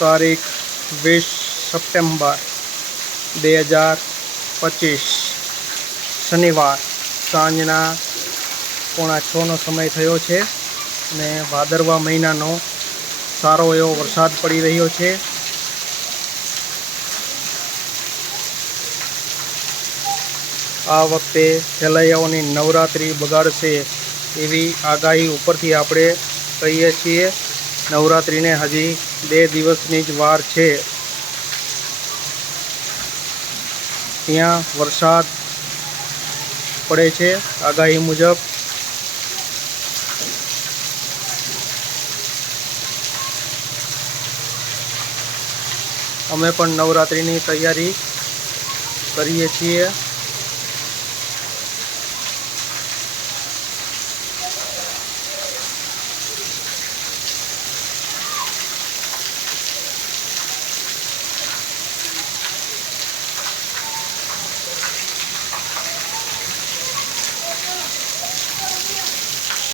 તારીખ 20 સપ્ટેમ્બર 2025 શનિવાર સાંજના 5:45નો સમય થયો છે અને ભાદરવા મહિનાનો સારો એવો વરસાદ પડી રહ્યો છે। આ વખતે ખેલૈયાઓની નવરાત્રિ બગાડશે એવી આગાહી ઉપરથી આપણે કહીએ છીએ। નવરાત્રિને હજી 2 દિવસની જ વાર છે, ત્યાં વરસાદ પડે છે આગાહી મુજબ। અમે પણ નવરાત્રિની તૈયારી કરીએ છીએ।